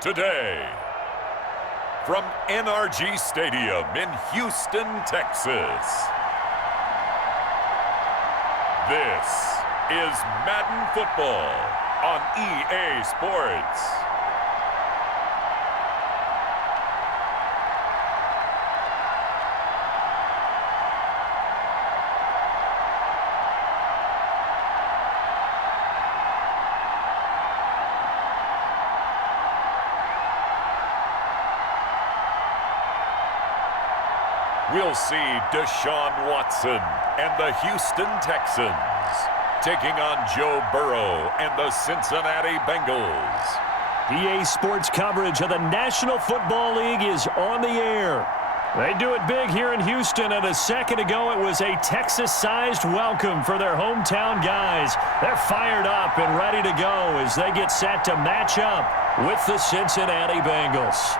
today. From NRG Stadium in Houston, Texas. This is Madden Football on EA Sports. We'll see Deshaun Watson and the Houston Texans taking on Joe Burrow and the Cincinnati Bengals. EA Sports coverage of the National Football League is on the air. They do it big here in Houston, and a second ago it was a Texas-sized welcome for their hometown guys. They're fired up and ready to go as they get set to match up with the Cincinnati Bengals.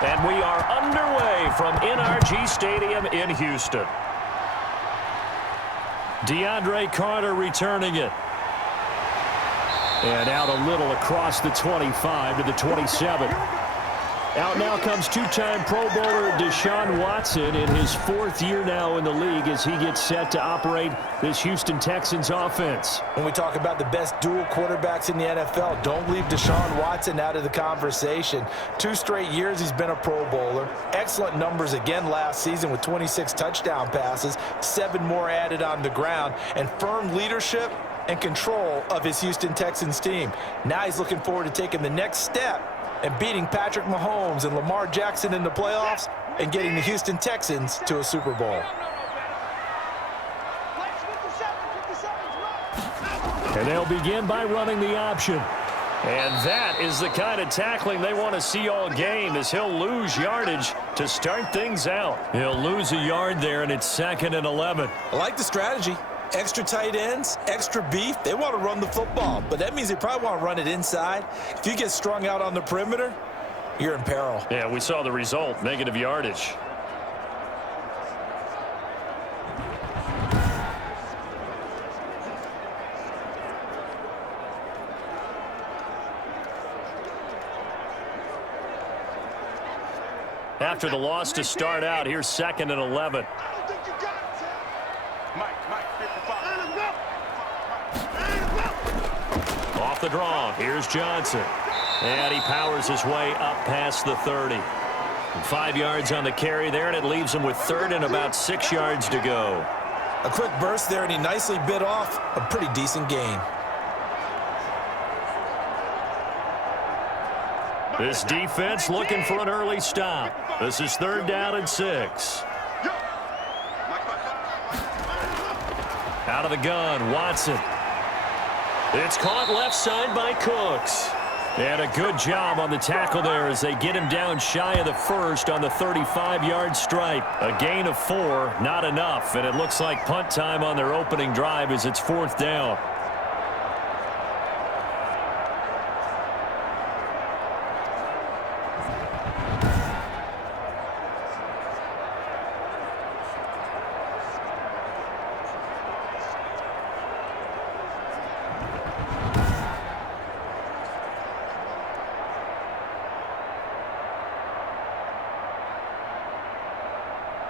And we are underway from NRG Stadium in Houston. DeAndre Carter returning it. And out a little across the 25 to the 27. Out now comes two-time Pro Bowler Deshaun Watson in his fourth year now in the league as he gets set to operate this Houston Texans offense. When we talk about the best dual quarterbacks in the NFL, don't leave Deshaun Watson out of the conversation. 2 straight years he's been a Pro Bowler. Excellent numbers again last season with 26 touchdown passes, 7 more added on the ground, and firm leadership and control of his Houston Texans team. Now he's looking forward to taking the next step and beating Patrick Mahomes and Lamar Jackson in the playoffs and getting the Houston Texans to a Super Bowl. And they'll begin by running the option. And that is the kind of tackling they want to see all game as he'll lose yardage to start things out. He'll lose a yard there, and it's 2nd and 11. I like the strategy. Extra tight ends, extra beef. They want to run the football, but that means they probably want to run it inside. If you get strung out on the perimeter, you're in peril. Yeah, we saw the result, negative yardage. After the loss to start out, here's 2nd and 11. Off the draw, here's Johnson. And he powers his way up past the 30. 5 yards on the carry there, and it leaves him with 3rd and about 6 yards to go. A quick burst there, and he nicely bit off a pretty decent gain. This defense looking for an early stop. This is 3rd down and 6. Out of the gun, Watson. It's caught left side by Cooks. And a good job on the tackle there as they get him down shy of the 1st on the 35-yard stripe. A gain of 4, not enough, and it looks like punt time on their opening drive as it's 4th down.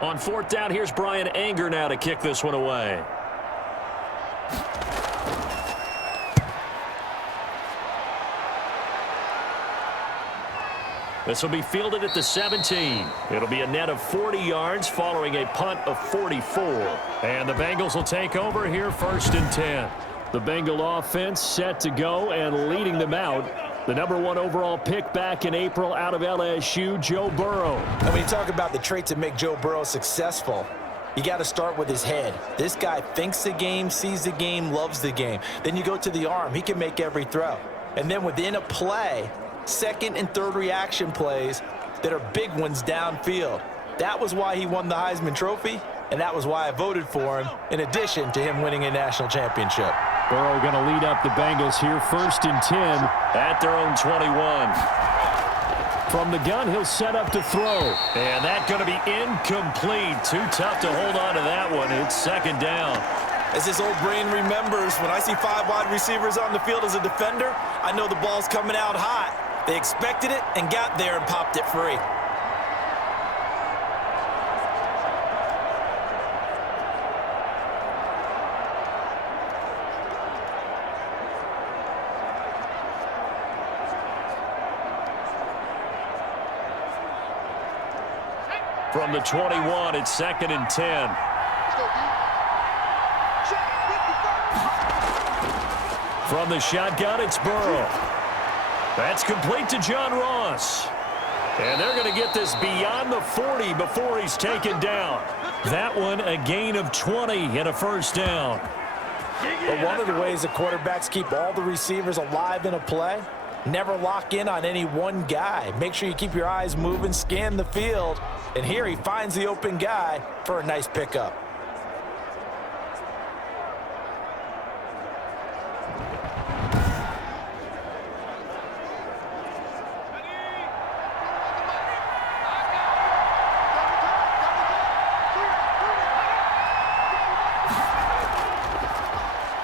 On 4th down, here's Brian Anger now to kick this one away. This will be fielded at the 17. It'll be a net of 40 yards following a punt of 44. And the Bengals will take over here 1st and 10. The Bengal offense set to go and leading them out. The #1 overall pick back in April out of LSU, Joe Burrow. And when you talk about the traits that make Joe Burrow successful, you got to start with his head. This guy thinks the game, sees the game, loves the game. Then you go to the arm. He can make every throw. And then within a play, second and third reaction plays that are big ones downfield. That was why he won the Heisman Trophy, and that was why I voted for him, in addition to him winning a national championship. Burrow going to lead up the Bengals here, 1st and 10 at their own 21. From the gun, he'll set up to throw. And that's going to be incomplete. Too tough to hold on to that one. It's 2nd down. As this old brain remembers, when I see 5 wide receivers on the field as a defender, I know the ball's coming out hot. They expected it and got there and popped it free. From the 21, it's 2nd and 10. From the shotgun, it's Burrow. That's complete to John Ross. And they're going to get this beyond the 40 before he's taken down. That one, a gain of 20 and a 1st down. But one of the ways the quarterbacks keep all the receivers alive in a play, never lock in on any one guy. Make sure you keep your eyes moving, scan the field. And here he finds the open guy for a nice pickup.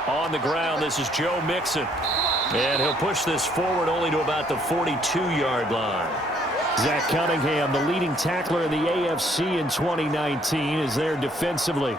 On the ground, this is Joe Mixon. And he'll push this forward only to about the 42-yard line. Zach Cunningham, the leading tackler in the AFC in 2019, is there defensively.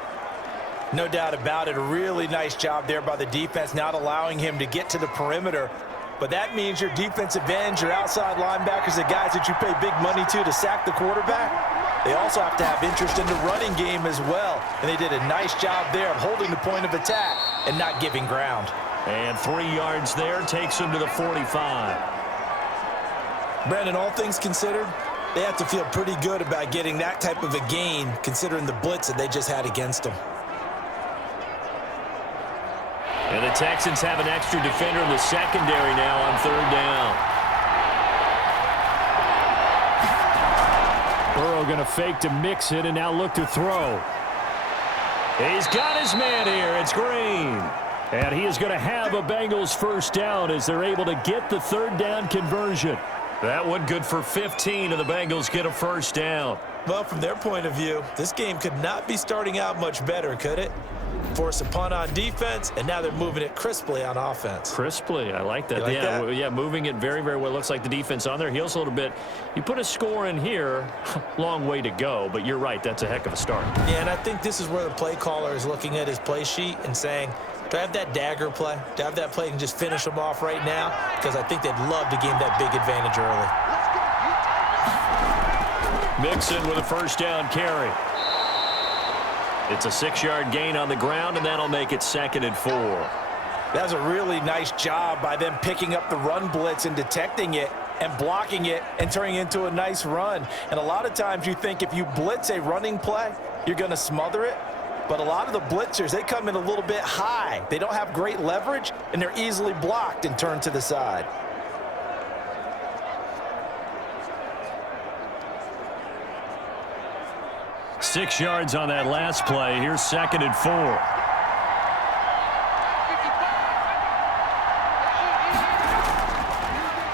No doubt about it. A really nice job there by the defense, not allowing him to get to the perimeter. But that means your defensive ends, your outside linebackers, the guys that you pay big money to sack the quarterback, they also have to have interest in the running game as well. And they did a nice job there of holding the point of attack and not giving ground. And 3 yards there takes him to the 45. Brandon, all things considered, they have to feel pretty good about getting that type of a gain, considering the blitz that they just had against them. And the Texans have an extra defender in the secondary now on 3rd down. Burrow going to fake to Mixon and now look to throw. He's got his man here. It's Green. And he is going to have a Bengals 1st down as they're able to get the 3rd down conversion. That one good for 15, and the Bengals get a 1st down. Well, from their point of view, this game could not be starting out much better, could it? Force a punt on defense, and now they're moving it crisply on offense. Crisply, I like that. Like that? Yeah, moving it very, very well. Looks like the defense on their heels a little bit. You put a score in here, long way to go, but you're right, that's a heck of a start. Yeah, and I think this is where the play caller is looking at his play sheet and saying, do I have that dagger play? Do I have that play and just finish them off right now? Because I think they'd love to gain that big advantage early. Mixon with a 1st down carry. It's a 6-yard gain on the ground, and that'll make it 2nd and 4. That was a really nice job by them picking up the run blitz and detecting it and blocking it and turning it into a nice run. And a lot of times you think if you blitz a running play, you're going to smother it. But a lot of the blitzers, they come in a little bit high. They don't have great leverage, and they're easily blocked and turned to the side. Six yards on that last play. Here's 2nd and 4.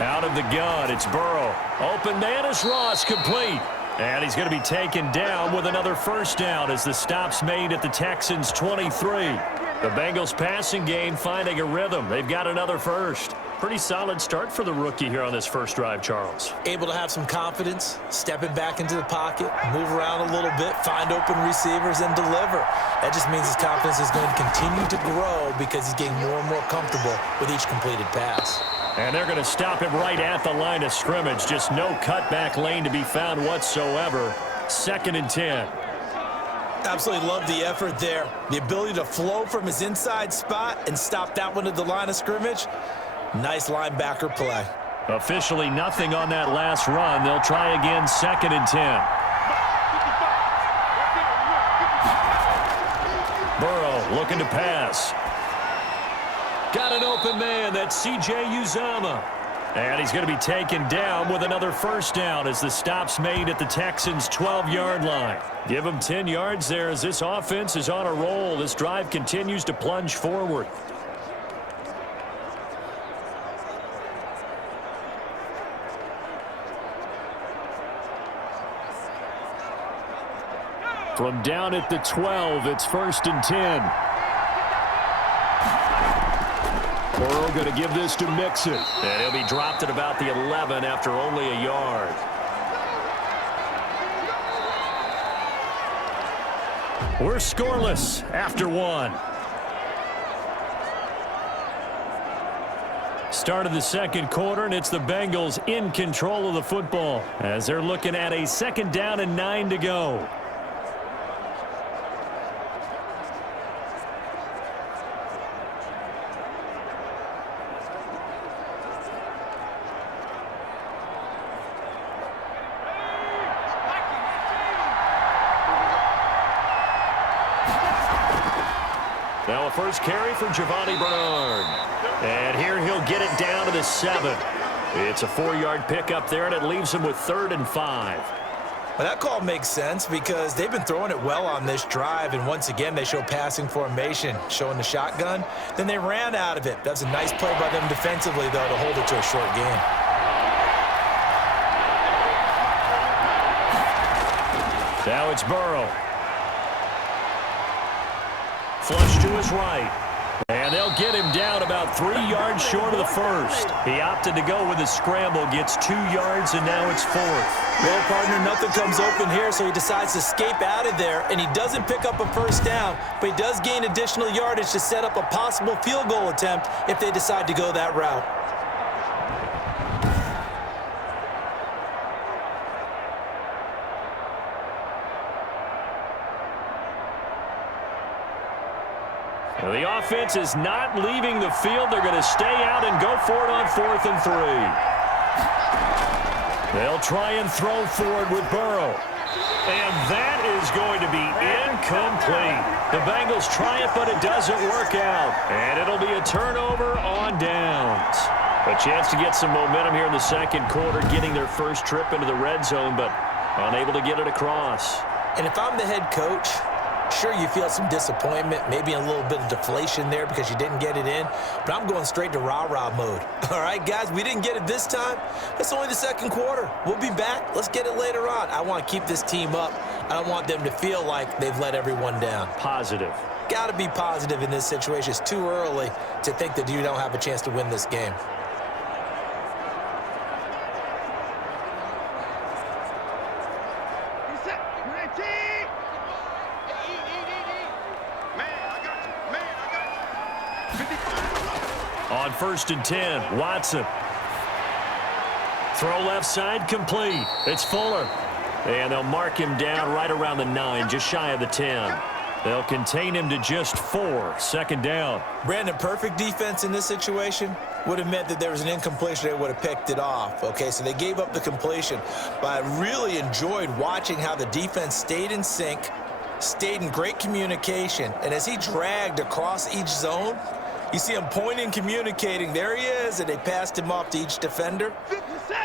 Out of the gun, it's Burrow. Open man is Ross, complete. And he's going to be taken down with another 1st down as the stop's made at the Texans' 23. The Bengals passing game finding a rhythm. They've got another 1st. Pretty solid start for the rookie here on this 1st drive, Charles. Able to have some confidence, stepping back into the pocket, move around a little bit, find open receivers, and deliver. That just means his confidence is going to continue to grow because he's getting more and more comfortable with each completed pass. And they're going to stop him right at the line of scrimmage. Just no cutback lane to be found whatsoever. 2nd and 10. Absolutely love the effort there. The ability to flow from his inside spot and stop that one at the line of scrimmage. Nice linebacker play. Officially nothing on that last run. They'll try again, 2nd and 10. Burrow looking to pass. Got an open man. That's C.J. Uzomah. And he's going to be taken down with another first down as the stop's made at the Texans' 12-yard line. Give him 10 yards there as this offense is on a roll. This drive continues to plunge forward. From down at the 12, it's 1st and 10. Burrow going to give this to Mixon. And he'll be dropped at about the 11 after only a yard. We're scoreless after one. Start of the second quarter, and it's the Bengals in control of the football as they're looking at a 2nd down and 9 to go. Now a first carry for Giovanni Bernard. And here he'll get it down to the 7. It's a 4-yard pickup there, and it leaves him with 3rd and 5. Well, that call makes sense because they've been throwing it well on this drive, and once again they show passing formation, showing the shotgun. Then they ran out of it. That's a nice play by them defensively, though, to hold it to a short gain. Now it's Burrow. Flush to his right. And they'll get him down about 3 yards short of the first. He opted to go with a scramble, gets 2 yards, and now it's 4th. Well, partner, nothing comes open here, so he decides to escape out of there, and he doesn't pick up a first down, but he does gain additional yardage to set up a possible field goal attempt if they decide to go that route. The offense is not leaving the field. They're going to stay out and go for it on 4th and 3. They'll try and throw forward with Burrow. And that is going to be incomplete. The Bengals try it, but it doesn't work out. And it'll be a turnover on downs. A chance to get some momentum here in the second quarter, getting their first trip into the red zone, but unable to get it across. And if I'm the head coach, sure, you feel some disappointment, maybe a little bit of deflation there because you didn't get it in, but I'm going straight to rah-rah mode. All right, guys, we didn't get it this time. It's only the second quarter. We'll be back. Let's get it later on. I want to keep this team up. I don't want them to feel like they've let everyone down. Positive. Got to be positive in this situation. It's too early to think that you don't have a chance to win this game. On 1st and 10, Watson. Throw left side, complete. It's Fuller. And they'll mark him down right around the 9, just shy of the 10. They'll contain him to just 4, 2nd down. Brandon, perfect defense in this situation would have meant that there was an incompletion. They would have picked it off. Okay, so they gave up the completion. But I really enjoyed watching how the defense stayed in sync, stayed in great communication. And as he dragged across each zone, you see him pointing, communicating. There he is, and they passed him off to each defender.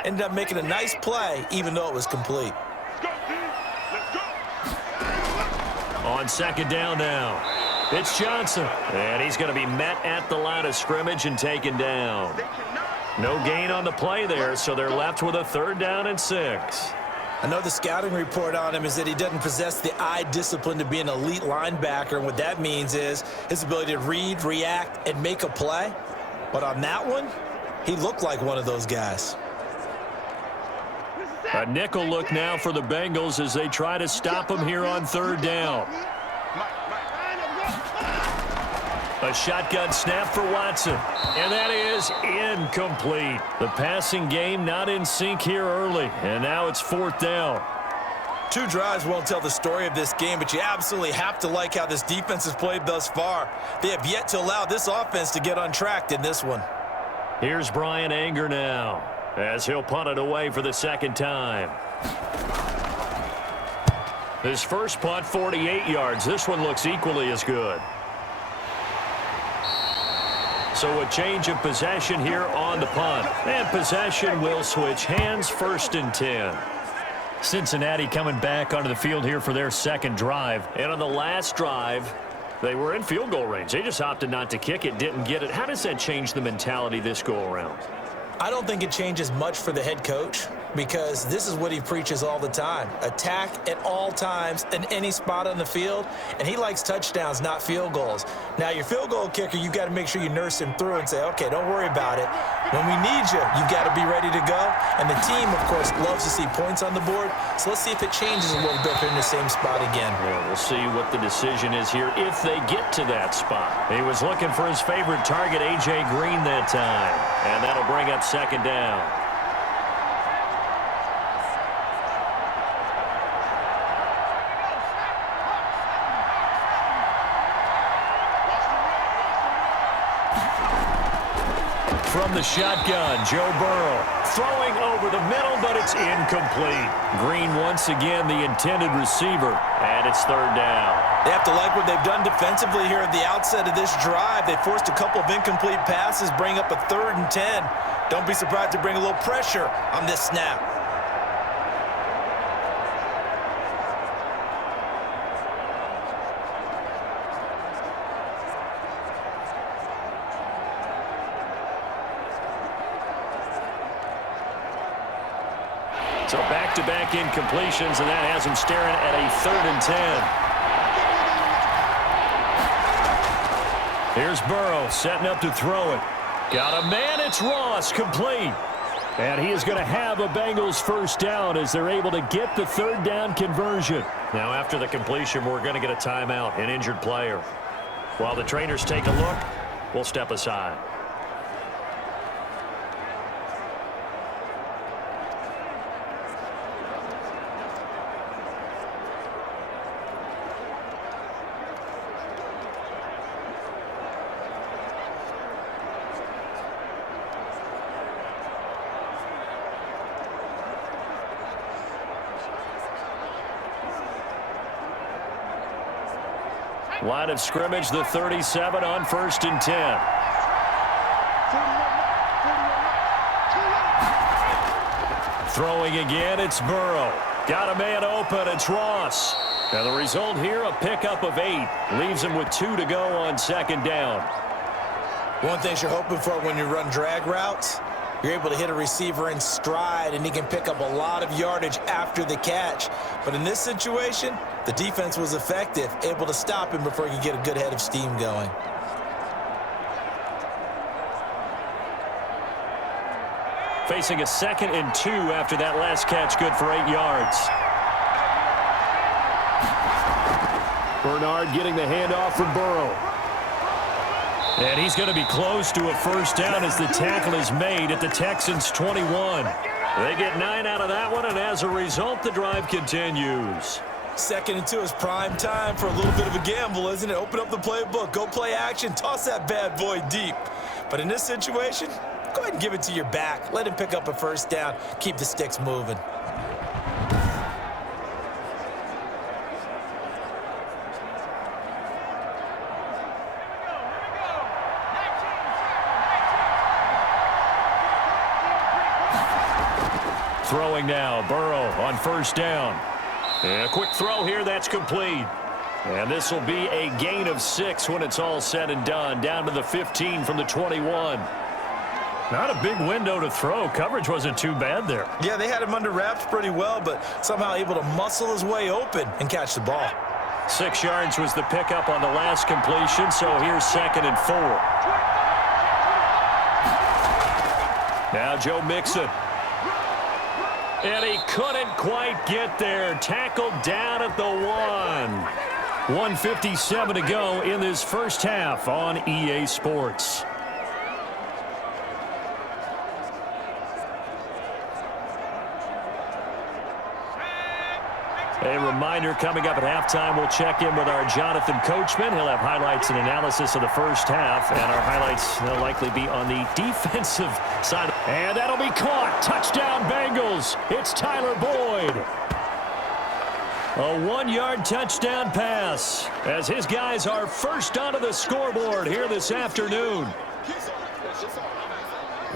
Ended up making a nice play, even though it was complete. On 2nd down now, it's Johnson. And he's going to be met at the line of scrimmage and taken down. No gain on the play there, so they're left with a 3rd down and 6. I know the scouting report on him is that he doesn't possess the eye discipline to be an elite linebacker, and what that means is his ability to read, react, and make a play. But on that one, he looked like one of those guys. A nickel look now for the Bengals as they try to stop him here on 3rd down. A shotgun snap for Watson, and that is incomplete. The passing game not in sync here early, and now it's 4th down. 2 drives won't tell the story of this game, but you absolutely have to like how this defense has played thus far. They have yet to allow this offense to get untracked in this one. Here's Brian Anger now, as he'll punt it away for the 2nd time. His first punt, 48 yards. This one looks equally as good. So a change of possession here on the punt. And possession will switch hands, 1st and 10. Cincinnati coming back onto the field here for their second drive. And on the last drive, they were in field goal range. They just opted not to kick it, didn't get it. How does that change the mentality this go-around? I don't think it changes much for the head coach because this is what he preaches all the time. Attack at all times in any spot on the field, and he likes touchdowns, not field goals. Now, your field goal kicker, you've got to make sure you nurse him through and say, okay, don't worry about it. When we need you, you've got to be ready to go. And the team, of course, loves to see points on the board, so let's see if it changes a little bit if they're in the same spot again. Well, we'll see what the decision is here if they get to that spot. He was looking for his favorite target, A.J. Green, that time, and that'll bring up 2nd down. From the shotgun, Joe Burrow throwing over the middle, but it's incomplete. Green once again the intended receiver, and it's 3rd down. They have to like what they've done defensively here at the outset of this drive. They forced a couple of incomplete passes, bring up a 3rd and 10. Don't be surprised to bring a little pressure on this snap. So back-to-back incompletions, and that has him staring at a 3rd and 10. Here's Burrow setting up to throw it. Got a man, it's Ross, complete. And he is going to have a Bengals 1st down as they're able to get the 3rd down conversion. Now after the completion, we're going to get a timeout, an injured player. While the trainers take a look, we'll step aside. Line of scrimmage, the 37 on 1st and 10. Throwing again, it's Burrow. Got a man open, it's Ross. And the result here, a pickup of 8. Leaves him with 2 to go on 2nd down. One thing you're hoping for when you run drag routes, you're able to hit a receiver in stride, and he can pick up a lot of yardage after the catch. But in this situation, the defense was effective, able to stop him before he could get a good head of steam going. Facing a 2nd and 2 after that last catch, good for 8 yards. Bernard getting the handoff from Burrow. And he's going to be close to a 1st down as the tackle is made at the Texans' 21. They get 9 out of that one, and as a result, the drive continues. 2nd and 2 is prime time for a little bit of a gamble, isn't it? Open up the playbook, go play action, toss that bad boy deep. But in this situation, go ahead and give it to your back. Let him pick up a 1st down, keep the sticks moving. Throwing now, Burrow on 1st down. And a quick throw here, that's complete. And this will be a gain of 6 when it's all said and done. Down to the 15 from the 21. Not a big window to throw. Coverage wasn't too bad there. Yeah, they had him under wraps pretty well, but somehow able to muscle his way open and catch the ball. 6 yards was the pickup on the last completion, so here's 2nd and 4. Now Joe Mixon. And he couldn't quite get there. Tackled down at the 1. 1:57 to go in this first half on EA Sports. A reminder coming up at halftime, we'll check in with our Jonathan Coachman. He'll have highlights and analysis of the first half, and our highlights will likely be on the defensive side. And that'll be caught. Touchdown Bengals. It's Tyler Boyd. A 1-yard touchdown pass as his guys are first onto the scoreboard here this afternoon.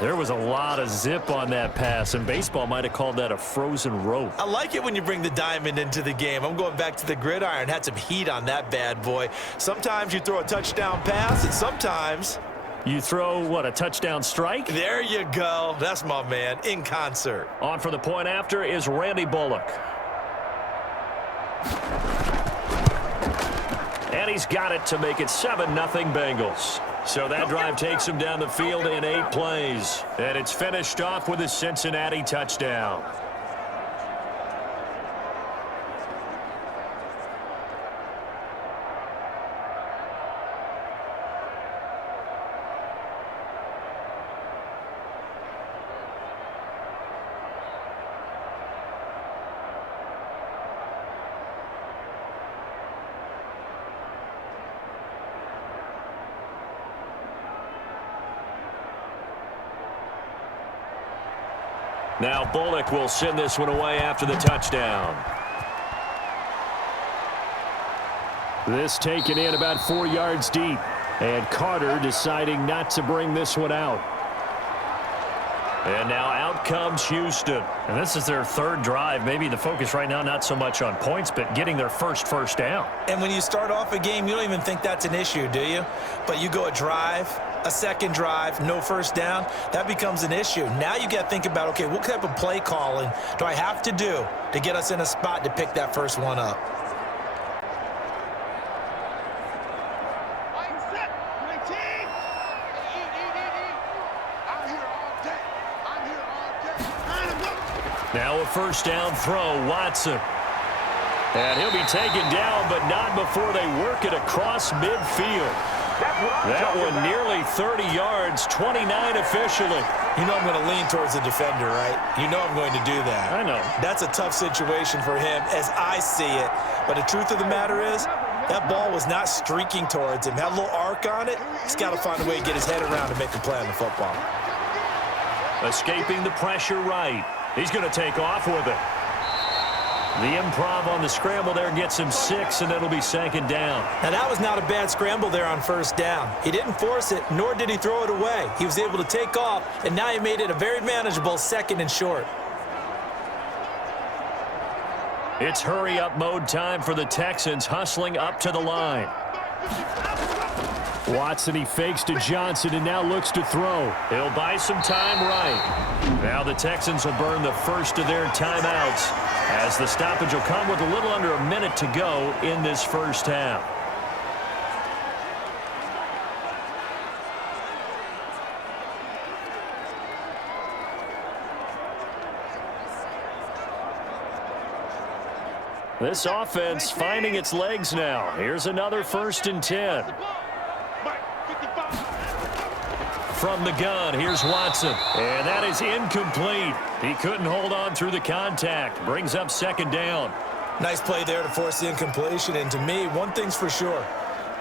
There was a lot of zip on that pass, and baseball might have called that a frozen rope. I like it when you bring the diamond into the game. I'm going back to the gridiron. Had some heat on that bad boy. Sometimes you throw a touchdown pass, and sometimes you throw, what, a touchdown strike? There you go. That's my man, in concert. On for the point after is Randy Bullock. And he's got it to make it 7-0 Bengals. So that drive takes him down the field in 8 plays. And it's finished off with a Cincinnati touchdown. Now Bullock will send this one away after the touchdown. This taken in about 4 yards deep. And Carter deciding not to bring this one out. And now out comes Houston. And this is their 3rd drive. Maybe the focus right now not so much on points, but getting their first down. And when you start off a game, you don't even think that's an issue, do you? But you go a drive, a second drive, no first down, that becomes an issue. Now you got to think about, okay, what type of play calling do I have to do to get us in a spot to pick that first one up? Now a first down throw, Watson. And he'll be taken down, but not before they work it across midfield. That one nearly 30 yards, 29 officially. You know I'm going to lean towards the defender, right? You know I'm going to do that. I know. That's a tough situation for him as I see it. But the truth of the matter is, that ball was not streaking towards him. Had a little arc on it. He's got to find a way to get his head around to make a play on the football. Escaping the pressure right. He's going to take off with it. The improv on the scramble there gets him 6, and it'll be 2nd down. Now, that was not a bad scramble there on first down. He didn't force it, nor did he throw it away. He was able to take off, and now he made it a very manageable 2nd and short. It's hurry-up mode time for the Texans, hustling up to the line. Watson, he fakes to Johnson and now looks to throw. He'll buy some time right. Now the Texans will burn the first of their timeouts as the stoppage will come with a little under a minute to go in this first half. This offense finding its legs now. Here's another 1st and 10. From the gun, here's Watson. And that is incomplete. He couldn't hold on through the contact. Brings up 2nd down. Nice play there to force the incompletion. And to me, one thing's for sure.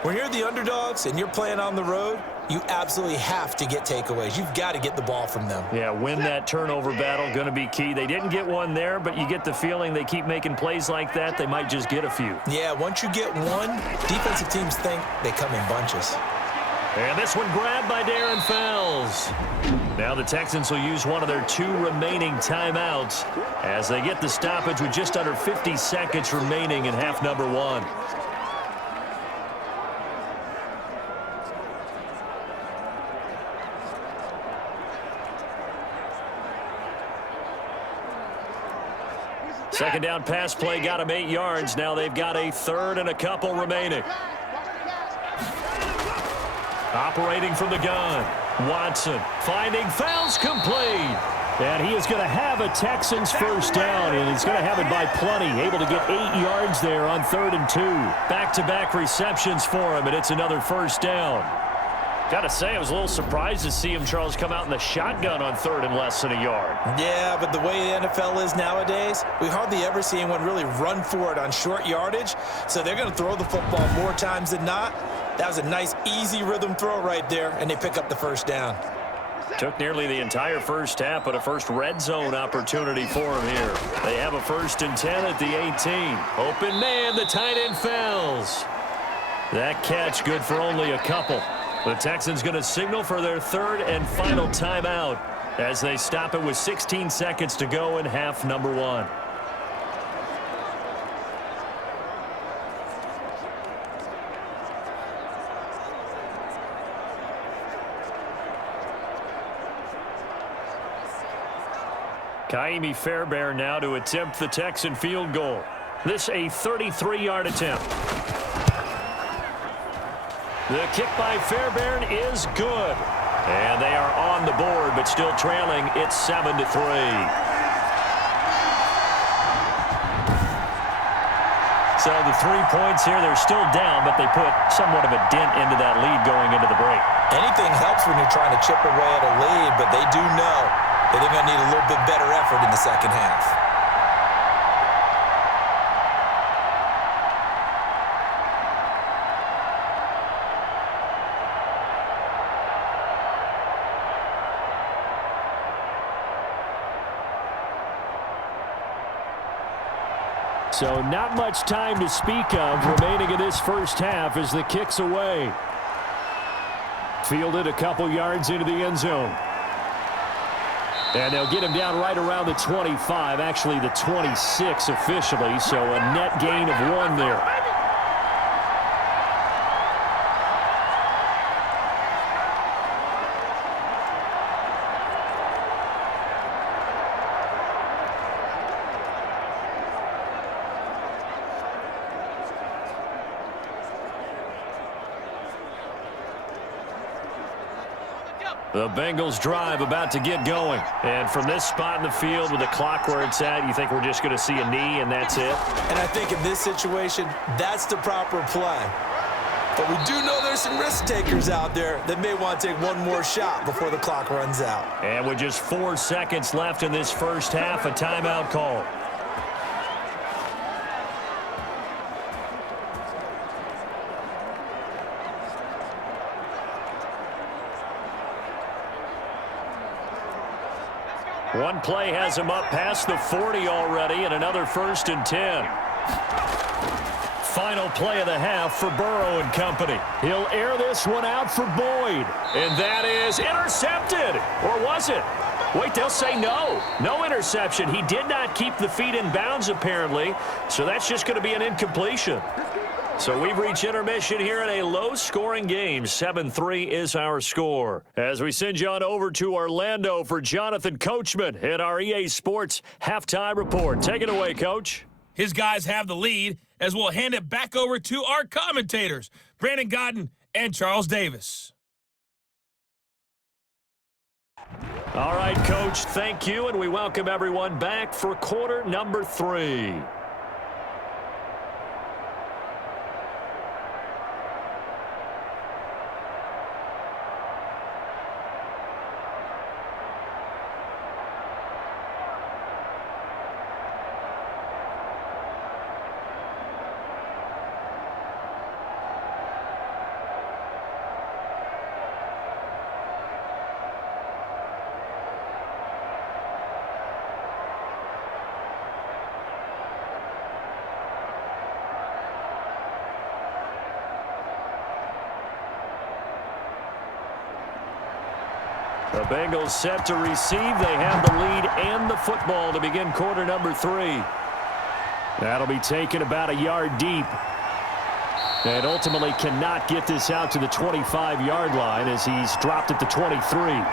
When you're the underdogs and you're playing on the road, you absolutely have to get takeaways. You've got to get the ball from them. Yeah, win that turnover battle, going to be key. They didn't get one there, but you get the feeling they keep making plays like that, they might just get a few. Yeah, once you get one, defensive teams think they come in bunches. And this one grabbed by Darren Fells. Now the Texans will use one of their 2 remaining timeouts as they get the stoppage with just under 50 seconds remaining in half number 1. Second down pass play got him 8 yards. Now they've got a 3rd and a couple remaining. Operating from the gun. Watson finding Fells complete. And he is going to have a Texans first down, and he's going to have it by plenty. Able to get 8 yards there on 3rd and 2. Back-to-back receptions for him, and it's another first down. Got to say, I was a little surprised to see him, Charles, come out in the shotgun on 3rd and less than a yard. Yeah, but the way the NFL is nowadays, we hardly ever see anyone really run for it on short yardage. So they're going to throw the football more times than not. That was a nice, easy rhythm throw right there, and they pick up the first down. Took nearly the entire first half, but a first red zone opportunity for him here. They have a 1st and 10 at the 18. Open man, the tight end Fells. That catch good for only a couple. The Texans going to signal for their third and final timeout as they stop it with 16 seconds to go in half number 1. Kaimi Fairbairn now to attempt the Texan field goal. This a 33-yard attempt. The kick by Fairbairn is good. And they are on the board, but still trailing. It's 7-3. So the 3 points here, they're still down, but they put somewhat of a dent into that lead going into the break. Anything helps when you're trying to chip away at a lead, but they do know that they're going to need a little bit better effort in the second half. So not much time to speak of remaining in this first half as the kick's away. Fielded a couple yards into the end zone. And they'll get him down right around the 25, actually the 26 officially, so a net gain of 1 there. The Bengals drive about to get going. And from this spot in the field with the clock where it's at, you think we're just going to see a knee and that's it? And I think in this situation, that's the proper play. But we do know there's some risk takers out there that may want to take one more shot before the clock runs out. And with just 4 seconds left in this first half, a timeout call. One play has him up past the 40 already, and another 1st and 10. Final play of the half for Burrow and company. He'll air this one out for Boyd. And that is intercepted. Or was it? Wait, they'll say no. No interception. He did not keep the feet in bounds, apparently. So that's just going to be an incompletion. So we've reached intermission here in a low-scoring game. 7-3 is our score. As we send you on over to Orlando for Jonathan Coachman in our EA Sports Halftime Report. Take it away, Coach. His guys have the lead as we'll hand it back over to our commentators, Brandon Godden and Charles Davis. All right, Coach, thank you, and we welcome everyone back for quarter number 3. The Bengals set to receive. They have the lead and the football to begin quarter number 3. That'll be taken about a yard deep. And ultimately cannot get this out to the 25-yard line as he's dropped at the 23.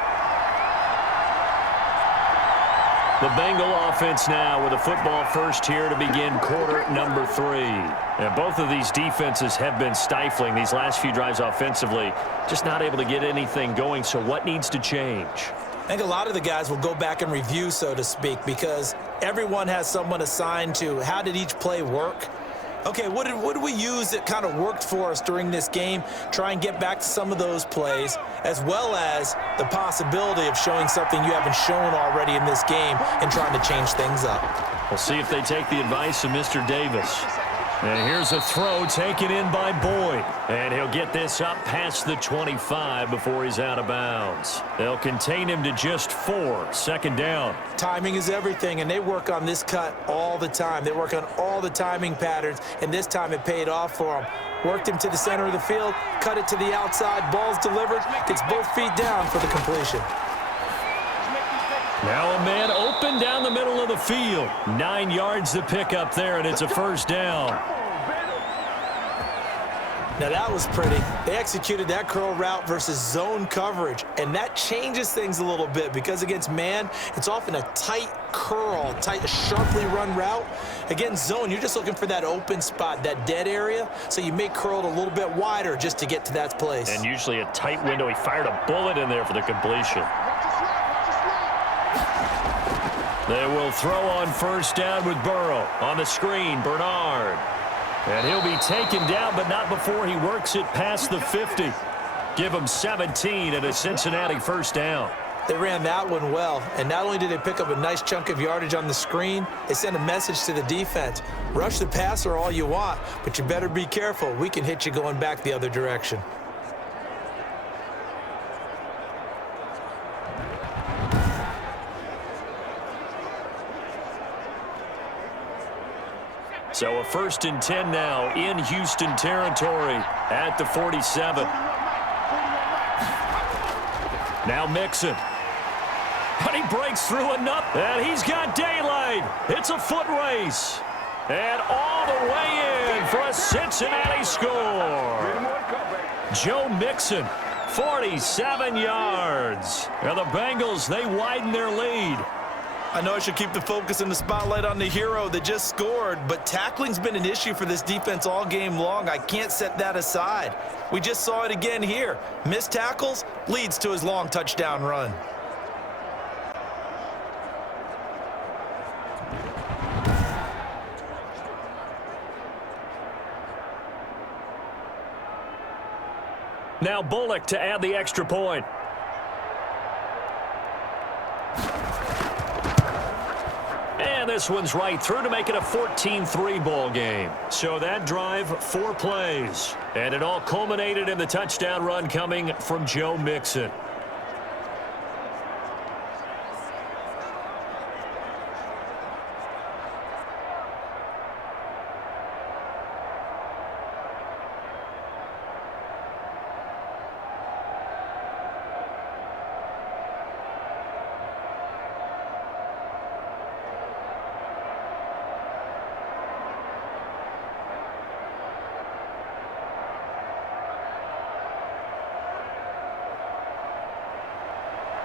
The Bengal offense now with a football first here to begin quarter number 3. And both of these defenses have been stifling these last few drives offensively. Just not able to get anything going, so what needs to change? I think a lot of the guys will go back and review, so to speak, because everyone has someone assigned to how did each play work. Okay, what did we use that kind of worked for us during this game? Try and get back to some of those plays, as well as the possibility of showing something you haven't shown already in this game and trying to change things up. We'll see if they take the advice of Mr. Davis. And here's a throw taken in by Boyd. And he'll get this up past the 25 before he's out of bounds. They'll contain him to just 4, second down. Timing is everything, and they work on this cut all the time. They work on all the timing patterns, and this time it paid off for them. Worked him to the center of the field, cut it to the outside, ball's delivered, gets both feet down for the completion. Now a man open down the middle of the field. 9 yards to pick up there, and it's a first down. Now that was pretty. They executed that curl route versus zone coverage, and that changes things a little bit because against man, it's often a tight curl, tight, sharply run route. Against zone, you're just looking for that open spot, that dead area, so you make curl a little bit wider just to get to that place. And usually a tight window. He fired a bullet in there for the completion. They will throw on first down with Burrow. On the screen, Bernard. And he'll be taken down, but not before he works it past the 50. Give him 17 and a Cincinnati first down. They ran that one well, and not only did they pick up a nice chunk of yardage on the screen, they sent a message to the defense. Rush the passer all you want, but you better be careful. We can hit you going back the other direction. So a 1st and 10 now in Houston territory at the 47. Now Mixon. But he breaks through enough, and he's got daylight. It's a foot race. And all the way in for a Cincinnati score. Joe Mixon, 47 yards. And the Bengals, they widen their lead. I know I should keep the focus and the spotlight on the hero that just scored, but tackling's been an issue for this defense all game long. I can't set that aside. We just saw it again here. Missed tackles leads to his long touchdown run. Now Bullock to add the extra point. And this one's right through to make it a 14-3 ball game. So that drive, 4 plays. And it all culminated in the touchdown run coming from Joe Mixon.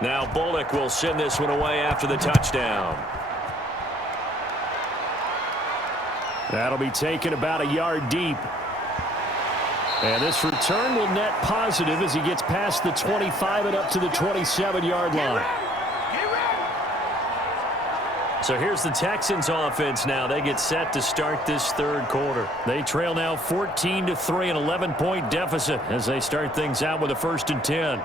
Now Bullock will send this one away after the touchdown. That'll be taken about a yard deep. And this return will net positive as he gets past the 25 and up to the 27-yard line. So here's the Texans offense now. They get set to start this third quarter. They trail now 14-3, an 11-point deficit as they start things out with a 1st and 10.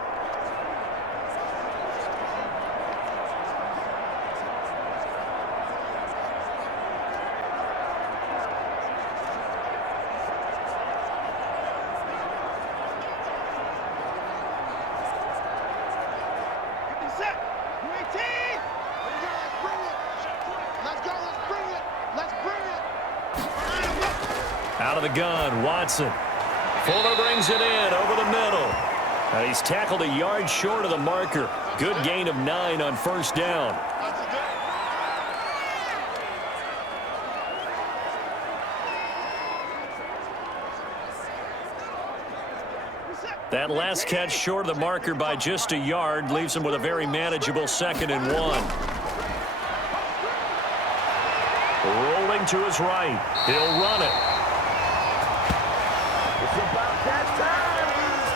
Out of the gun, Watson. Fuller brings it in over the middle. He's tackled a yard short of the marker. Good gain of 9 on first down. That last catch short of the marker by just a yard leaves him with a very manageable 2nd and 1. Rolling to his right. He'll run it.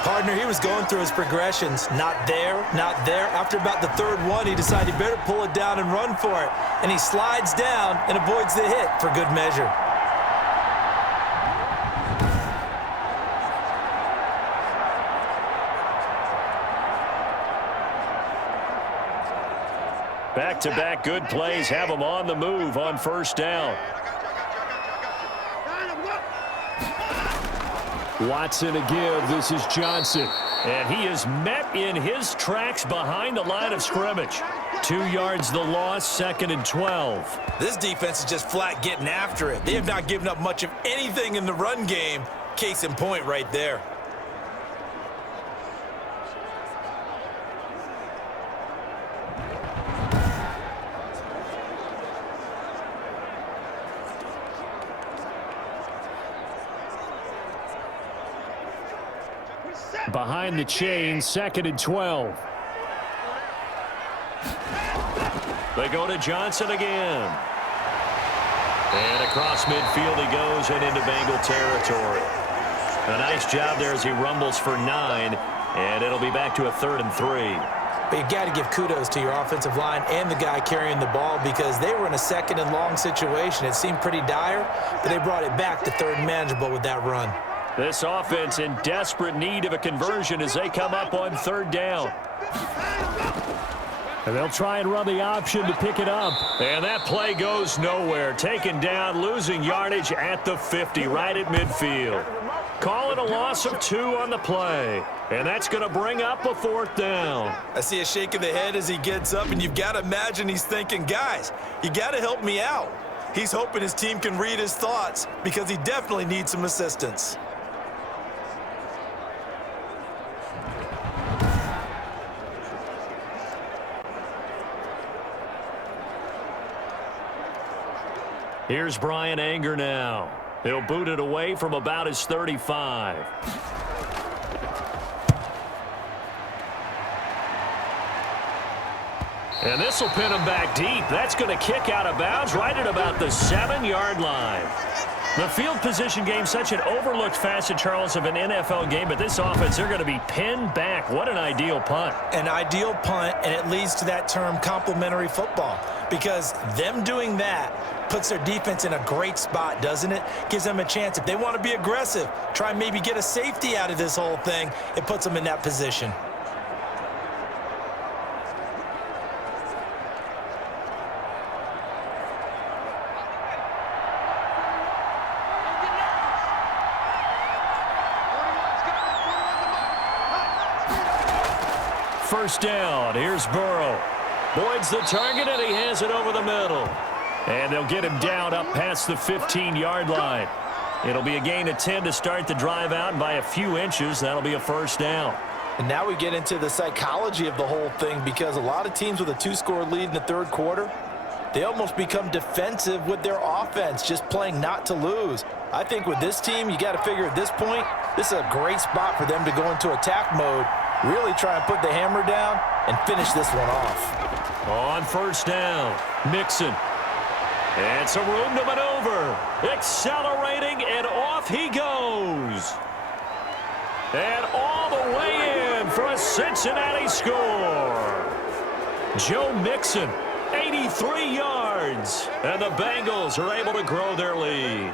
Partner, he was going through his progressions. Not there, not there. After about the 3rd one, he decided he better pull it down and run for it. And he slides down and avoids the hit for good measure. Back-to-back good plays have him on the move on first down. Watson to give. This is Johnson. And he is met in his tracks behind the line of scrimmage. 2 yards the loss, 2nd and 12. This defense is just flat getting after it. They have not given up much of anything in the run game. Case in point right there. Behind the chain, 2nd and 12. They go to Johnson again. And across midfield he goes and into Bengal territory. A nice job there as he rumbles for 9. And it'll be back to a 3rd and 3. But you got to give kudos to your offensive line and the guy carrying the ball because they were in a 2nd and long situation. It seemed pretty dire, but they brought it back to 3rd and manageable with that run. This offense in desperate need of a conversion as they come up on 3rd down. And they'll try and run the option to pick it up. And that play goes nowhere. Taken down, losing yardage at the 50, right at midfield. Call it a loss of 2 on the play. And that's going to bring up a 4th down. I see a shake of the head as he gets up, and you've got to imagine he's thinking, guys, you got to help me out. He's hoping his team can read his thoughts because he definitely needs some assistance. Here's Brian Anger now. He'll boot it away from about his 35. And this will pin him back deep. That's going to kick out of bounds right at about the 7-yard line. The field position game, such an overlooked facet, Charles, of an NFL game, but this offense, they're going to be pinned back. What an ideal punt. An ideal punt, and it leads to that term complementary football because them doing that puts their defense in a great spot, doesn't it? Gives them a chance. If they want to be aggressive, try and maybe get a safety out of this whole thing, it puts them in that position. First down. Here's Burrow. Boyd's the target, and he has it over the middle. And they'll get him down up past the 15-yard line. It'll be a gain of 10 to start the drive out, and by a few inches, that'll be a first down. And now we get into the psychology of the whole thing because a lot of teams with a 2-score lead in the 3rd quarter, they almost become defensive with their offense, just playing not to lose. I think with this team, you got to figure at this point, this is a great spot for them to go into attack mode, really try and put the hammer down and finish this one off. On first down, Mixon. And some room to maneuver. Accelerating, and off he goes. And all the way in for a Cincinnati score. Joe Mixon, 83 yards. And the Bengals are able to grow their lead.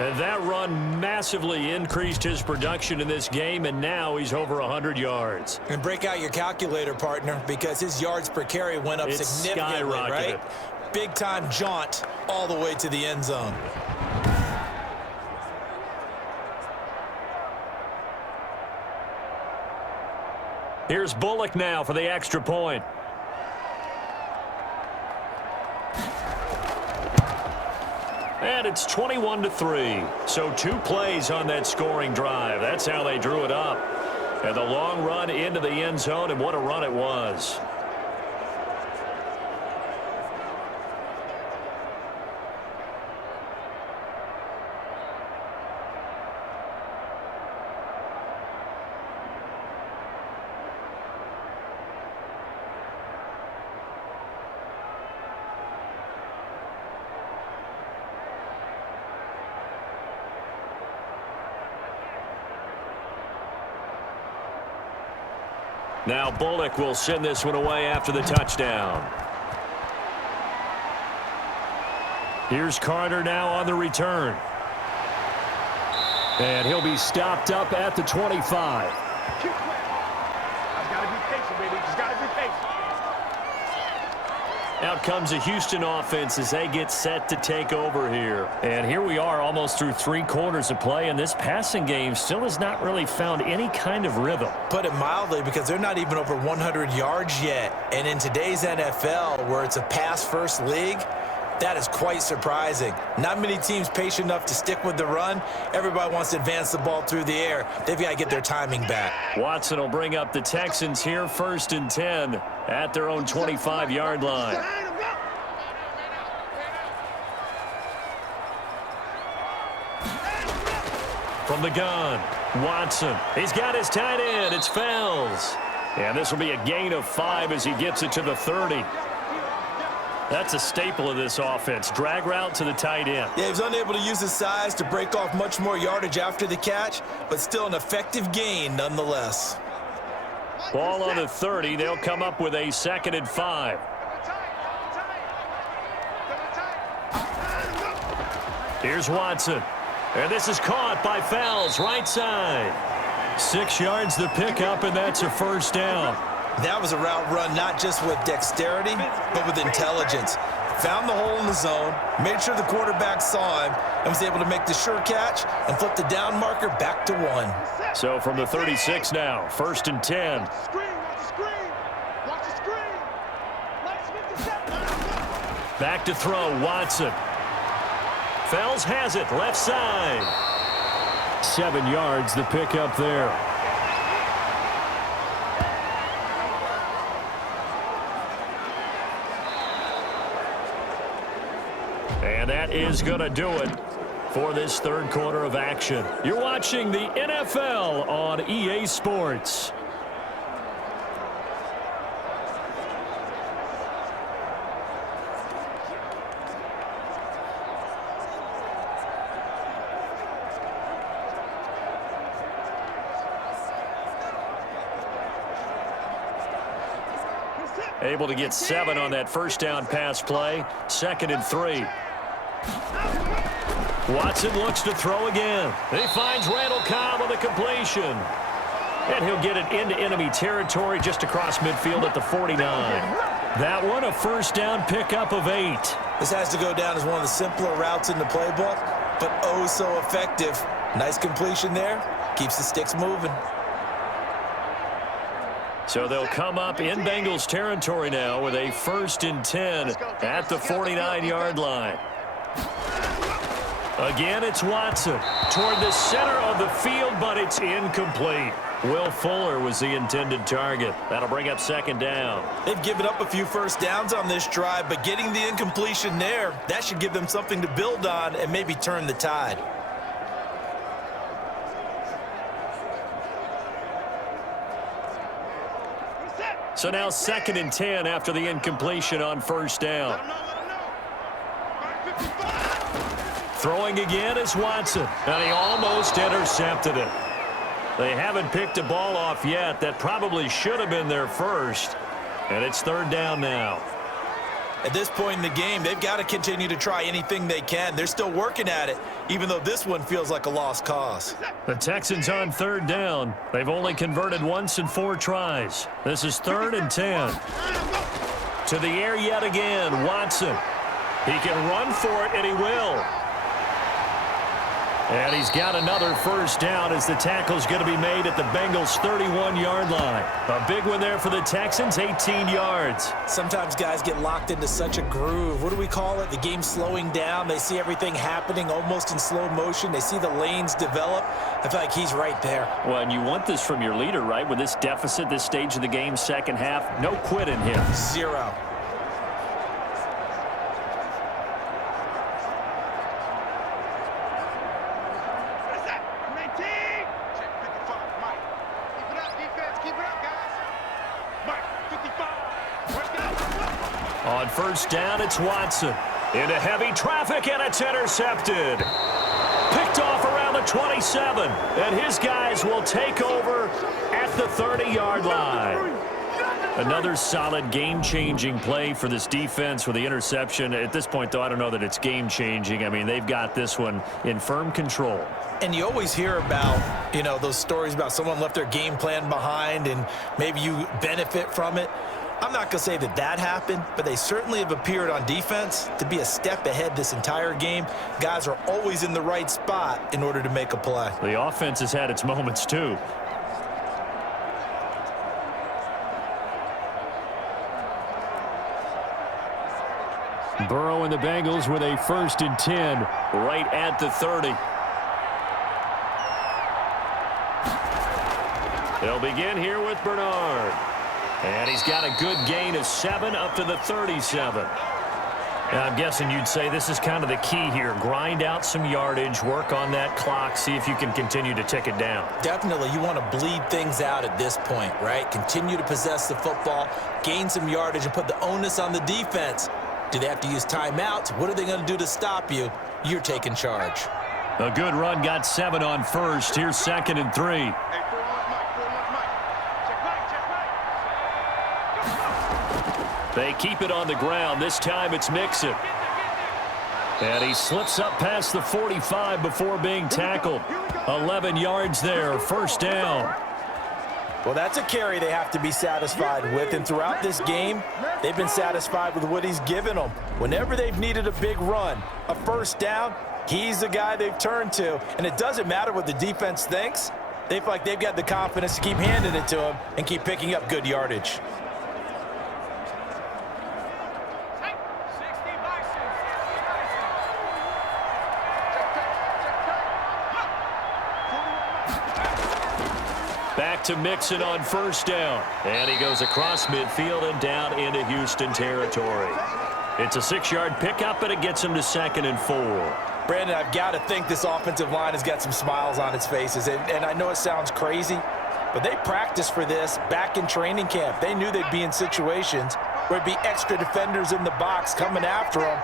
And that run massively increased his production in this game, and now he's over 100 yards. And break out your calculator, partner, because his yards per carry went up significantly, right? Big-time jaunt all the way to the end zone. Here's Bullock now for the extra point. And it's 21-3. So 2 plays on that scoring drive. That's how they drew it up. And the long run into the end zone, and what a run it was. Now Bullock will send this one away after the touchdown. Here's Carter now on the return. And he'll be stopped up at the 25. I've got to be patient, baby. Just got to be patient. Out comes the Houston offense as they get set to take over here. And here we are almost through 3 quarters of play, and this passing game still has not really found any kind of rhythm. Put it mildly, because they're not even over 100 yards yet. And in today's NFL, where it's a pass-first league, that is quite surprising. Not many teams patient enough to stick with the run. Everybody wants to advance the ball through the air. They've got to get their timing back. Watson will bring up the Texans here 1st and 10 at their own 25-yard line. From the gun, Watson. He's got his tight end. It's Fells. And this will be a gain of 5 as he gets it to the 30. That's a staple of this offense. Drag route to the tight end. Yeah, he was unable to use his size to break off much more yardage after the catch, but still an effective gain nonetheless. Ball on the 30. They'll come up with a 2nd and 5. Here's Watson. And this is caught by Fells, right side. 6 yards the pickup, and that's a 1st down. That was a route run not just with dexterity, but with intelligence. Found the hole in the zone, made sure the quarterback saw him, and was able to make the sure catch and flip the down marker back to 1. So from the 36 now, 1st and 10. Back to throw, Watson. Fells has it, left side. 7 yards the pickup there. And that is going to do it for this 3rd quarter of action. You're watching the NFL on EA Sports. Able to get 7 on that 1st down pass play. 2nd and 3. Watson looks to throw again. He finds Randall Cobb on the completion. And he'll get it into enemy territory just across midfield at the 49. That one, a 1st down pickup of 8. This has to go down as one of the simpler routes in the playbook, but oh so effective. Nice completion there. Keeps the sticks moving. So they'll come up in Bengals territory now with a 1st and 10 at the 49-yard line. Again, it's Watson toward the center of the field, but it's incomplete. Will Fuller was the intended target. That'll bring up 2nd down. They've given up a few 1st downs on this drive, but getting the incompletion there, that should give them something to build on and maybe turn the tide. So now 2nd and 10 after the incompletion on 1st down. Throwing again is Watson, and he almost intercepted it. They haven't picked a ball off yet. That probably should have been their first, and it's 3rd down now. At this point in the game, they've got to continue to try anything they can. They're still working at it, even though this one feels like a lost cause. The Texans on 3rd down. They've only converted once in 4 tries. This is 3rd and 10. To the air yet again, Watson. He can run for it, and he will. And he's got another 1st down as the tackle's going to be made at the Bengals' 31-yard line. A big one there for the Texans, 18 yards. Sometimes guys get locked into such a groove. What do we call it? The game's slowing down. They see everything happening almost in slow motion. They see the lanes develop. I feel like he's right there. Well, and you want this from your leader, right? With this deficit, this stage of the game, 2nd half, no quit in him. 0. On 1st down, it's Watson. Into heavy traffic, and it's intercepted. Picked off around the 27, and his guys will take over at the 30-yard line. Another solid game-changing play for this defense with the interception. At this point, though, I don't know that it's game-changing. I mean, they've got this one in firm control. And you always hear about, those stories about someone left their game plan behind and maybe you benefit from it. I'm not going to say that happened, but they certainly have appeared on defense to be a step ahead this entire game. Guys are always in the right spot in order to make a play. The offense has had its moments, too. Burrow and the Bengals with a 1st and 10 right at the 30. They'll begin here with Bernard. And he's got a good gain of 7 up to the 37. Now, I'm guessing you'd say this is kind of the key here. Grind out some yardage, work on that clock, see if you can continue to tick it down. Definitely, you want to bleed things out at this point, right? Continue to possess the football, gain some yardage, and put the onus on the defense. Do they have to use timeouts? What are they going to do to stop you? You're taking charge. A good run got 7 on first. Here's 2nd and 3. They keep it on the ground. This time it's Mixon. And he slips up past the 45 before being tackled. 11 yards there, 1st down. Well, that's a carry they have to be satisfied with, and throughout this game, they've been satisfied with what he's given them. Whenever they've needed a big run, a 1st down, he's the guy they've turned to, and it doesn't matter what the defense thinks. They feel like they've got the confidence to keep handing it to him and keep picking up good yardage. Back to Mixon on 1st down. And he goes across midfield and down into Houston territory. It's a 6-yard pickup, and it gets him to 2nd and 4. Brandon, I've got to think this offensive line has got some smiles on its faces. And I know it sounds crazy, but they practiced for this back in training camp. They knew they'd be in situations where it'd be extra defenders in the box coming after them,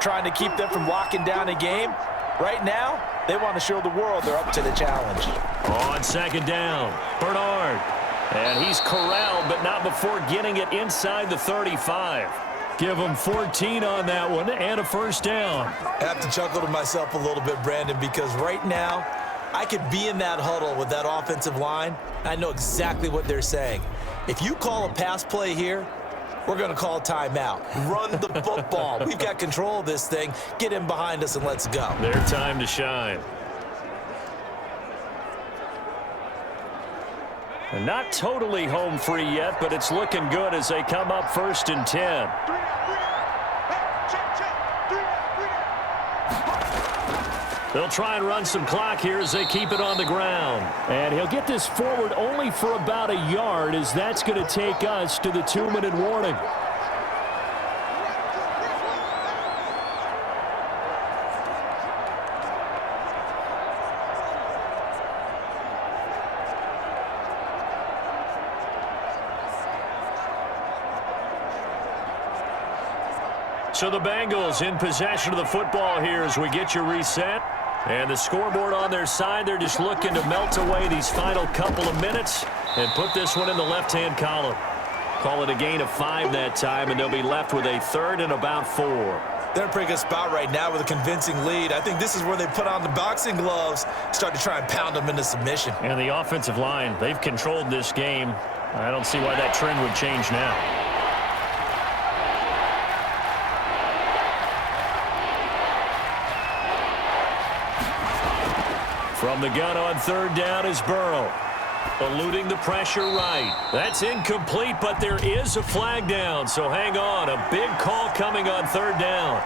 trying to keep them from locking down a game. Right now, they want to show the world they're up to the challenge. On 2nd down, Bernard. And he's corralled, but not before getting it inside the 35. Give him 14 on that one and a 1st down. I have to chuckle to myself a little bit, Brandon, because right now, I could be in that huddle with that offensive line. I know exactly what they're saying. If you call a pass play here, we're going to call timeout. Run the football. We've got control of this thing. Get in behind us and let's go. Their time to shine. And not totally home free yet, but it's looking good as they come up 1st and 10. They'll try and run some clock here as they keep it on the ground. And he'll get this forward only for about a yard, as that's going to take us to the 2-minute warning. So the Bengals in possession of the football here as we get you reset. And the scoreboard on their side, they're just looking to melt away these final couple of minutes and put this one in the left-hand column. Call it a gain of 5 that time, and they'll be left with a 3rd and about 4. They're in a pretty good spot right now with a convincing lead. I think this is where they put on the boxing gloves, start to try and pound them into submission. And the offensive line, they've controlled this game. I don't see why that trend would change now. From the gun on 3rd down is Burrow. Eluding the pressure right. That's incomplete, but there is a flag down, so hang on. A big call coming on 3rd down.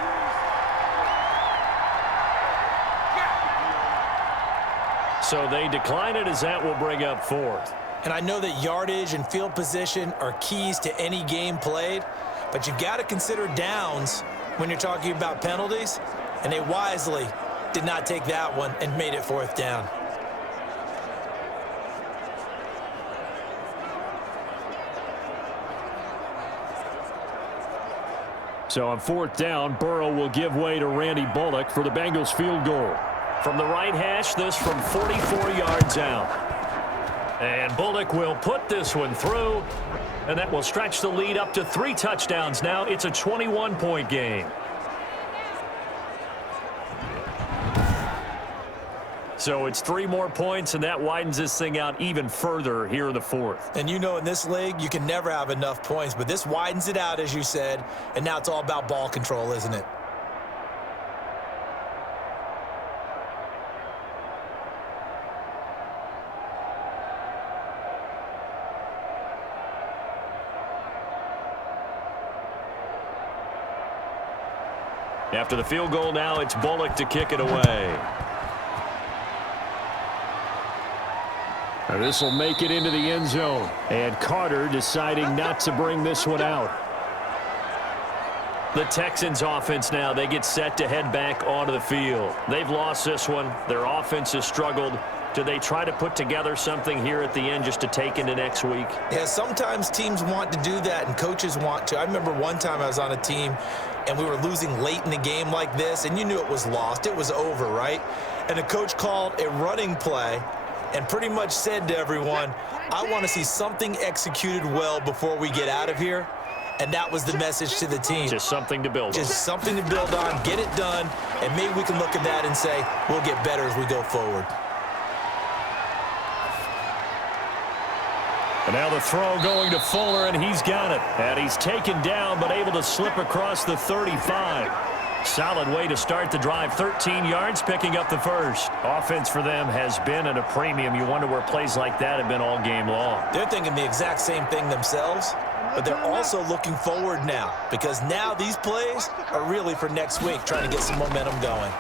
So they decline it as that will bring up 4th. And I know that yardage and field position are keys to any game played, but you've got to consider downs when you're talking about penalties, and they wisely did not take that one and made it 4th down. So on 4th down, Burrow will give way to Randy Bullock for the Bengals field goal. From the right hash, this from 44 yards out. And Bullock will put this one through, and that will stretch the lead up to 3 touchdowns now. It's a 21-point game. So it's 3 more points, and that widens this thing out even further here in the fourth. And you know, in this league, you can never have enough points, but this widens it out, as you said, and now it's all about ball control, isn't it? After the field goal now, it's Bullock to kick it away. This will make it into the end zone. And Carter deciding not to bring this one out. The Texans offense now, they get set to head back onto the field. They've lost this one. Their offense has struggled. Do they try to put together something here at the end just to take into next week? Yeah, sometimes teams want to do that and coaches want to. I remember one time I was on a team and we were losing late in the game like this, and you knew it was lost. It was over, right? And the coach called a running play and pretty much said to everyone, I want to see something executed well before we get out of here. And that was the message to the team. Just something to build on. Just something to build on, get it done, and maybe we can look at that and say, we'll get better as we go forward. And now the throw going to Fuller, and he's got it. And he's taken down, but able to slip across the 35. Solid way to start the drive. 13 yards, picking up the first. Offense for them has been at a premium. You wonder where plays like that have been all game long. They're thinking the exact same thing themselves, but they're also looking forward now, because now these plays are really for next week, trying to get some momentum going.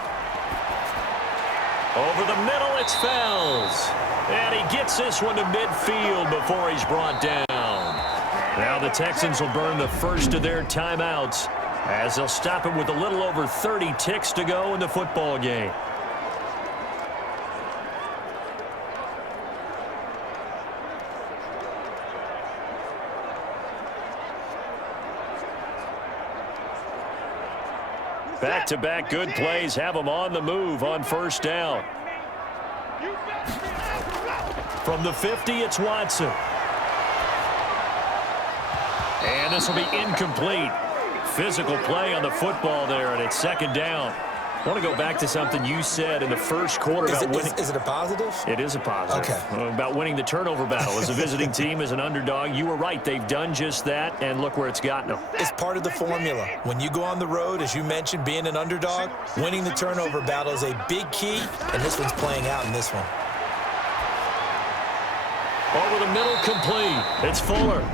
Over the middle, it's Fells. And he gets this one to midfield before he's brought down. Now the Texans will burn the first of their timeouts as they'll stop it with a little over 30 ticks to go in the football game. Back-to-back good plays have them on the move on first down. From the 50, it's Watson. And this will be incomplete. Physical play on the football there, and it's second down. I want to go back to something you said in the first quarter about winning. Is it a positive? It is a positive. Okay. About winning the turnover battle as a visiting team, as an underdog. You were right. They've done just that, and look where it's gotten them. It's part of the formula. When you go on the road, as you mentioned, being an underdog, winning the turnover battle is a big key, and this one's playing out in this one. Over the middle, complete. It's Fuller.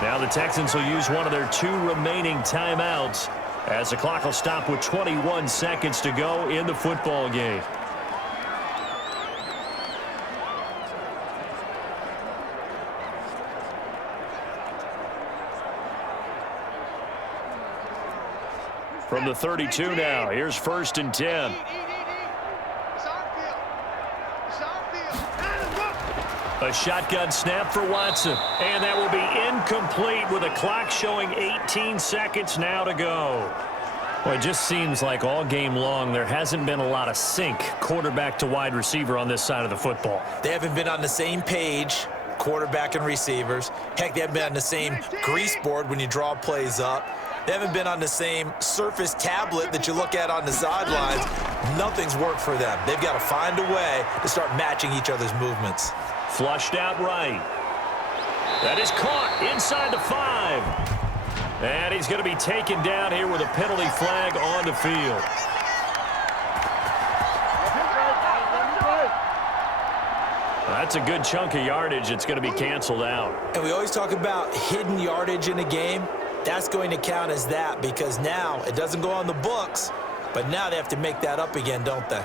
Now the Texans will use one of their 2 remaining timeouts as the clock will stop with 21 seconds to go in the football game. From the 32 now, here's 1st and 10. A shotgun snap for Watson, and that will be incomplete with a clock showing 18 seconds now to go. Well, it just seems like all game long there hasn't been a lot of sync quarterback to wide receiver on this side of the football. They haven't been on the same page, quarterback and receivers. Heck, they haven't been on the same grease board when you draw plays up. They haven't been on the same Surface tablet that you look at on the sidelines. Nothing's worked for them. They've got to find a way to start matching each other's movements. Flushed out right. That is caught inside the 5. And he's going to be taken down here with a penalty flag on the field. That's a good chunk of yardage. It's going to be canceled out. And we always talk about hidden yardage in a game. That's going to count as that, because now it doesn't go on the books, but now they have to make that up again, don't they?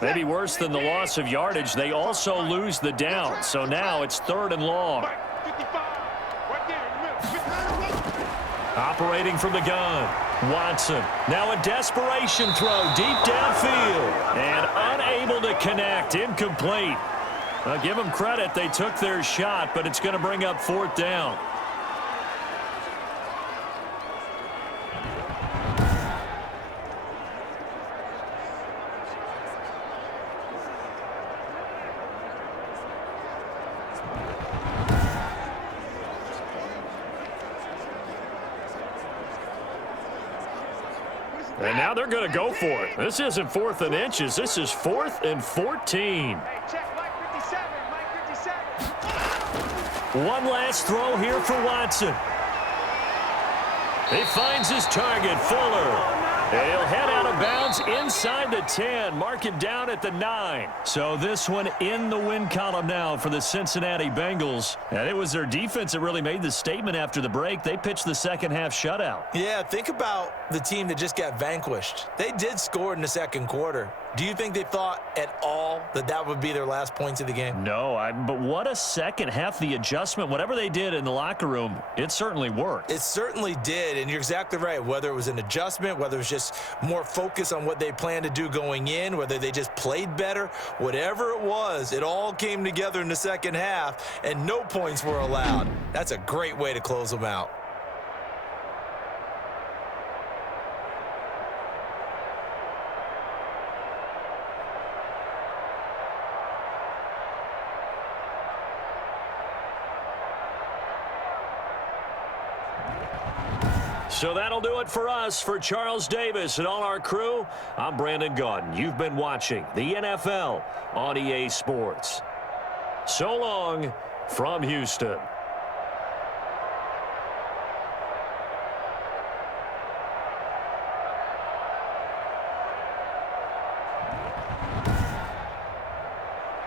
Maybe worse than the loss of yardage, they also lose the down. So now it's 3rd and long. Operating from the gun, Watson. Now a desperation throw deep downfield. And unable to connect, incomplete. I'll give them credit, they took their shot, but it's going to bring up 4th down. And now they're going to go for it. This isn't 4th and inches. This is 4th and 14. One last throw here for Watson. He finds his target, Fuller. He'll head out of bounds inside the 10. Mark him down at the 9. So this one in the win column now for the Cincinnati Bengals. And it was their defense that really made the statement after the break. They pitched the second half shutout. Yeah, think about the team that just got vanquished. They did score in the second quarter. Do you think they thought at all that that would be their last points of the game? No, but what a second half. The adjustment, whatever they did in the locker room, it certainly worked. It certainly did, and you're exactly right. Whether it was an adjustment, whether it was just more focus on what they planned to do going in, whether they just played better, whatever it was, it all came together in the second half, and no points were allowed. That's a great way to close them out. So that'll do it for us. For Charles Davis and all our crew, I'm Brandon Gaudin. You've been watching the NFL on EA Sports. So long from Houston.